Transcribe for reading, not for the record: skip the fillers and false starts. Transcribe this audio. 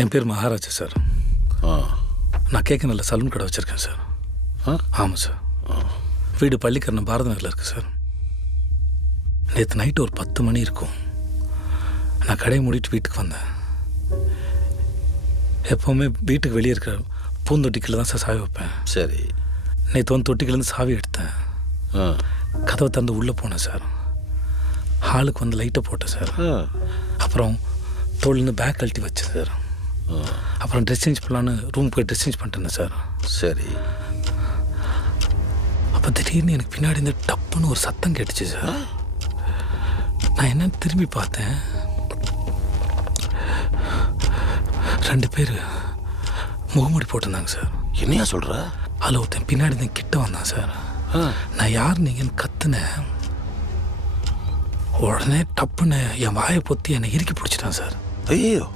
என் பேர் மகாராஜா சார். நான் கேட்க நல்ல சலூன் கடை வச்சுருக்கேன் சார். ஆமாம் சார். வீடு பள்ளிக்கரணம் பாரத நகரில் இருக்குது சார். நேற்று நைட்டு ஒரு 10 மணி இருக்கும். நான் கடையை மூடிட்டு வீட்டுக்கு வந்தேன். எப்போவுமே வீட்டுக்கு வெளியே இருக்கிற பூந்தொட்டிக்கில் தான் சார் சாவி வைப்பேன். சரி. நேற்று வந்து தொட்டிக்கிலேருந்து சாவி எடுத்தேன். கதவை திறந்து உள்ளே போனேன் சார். ஹாலுக்கு வந்து லைட்டை போட்டேன் சார். அப்புறம் தோல்லேருந்து பேக் கழட்டி வச்சேன் சார். அப்புறம் ட்ரெஸ் சேஞ்ச் பண்ணலான்னு ரூம் போய் ட்ரெஸ் சேஞ்ச் பண்ணிட்டேன் சார். சரி. அப்போ திடீர்னு எனக்கு பின்னாடி இந்த டப்புன்னு ஒரு சத்தம் கேட்டுச்சு சார். நான் என்னன்னு திரும்பி பார்த்தேன். 2 பேர் முகமூடி போட்டிருந்தாங்க சார். என்னையா சொல்கிற? அதில் ஒருத்தன் பின்னாடி தான் கிட்ட வந்தான் சார். நான் யார் நீங்கன்னு கத்துனேன். உடனே டப்புன்னு என் வாயை பொத்தி என்னை இறுக்கி பிடிச்சிட்டான் சார். ஐயோ!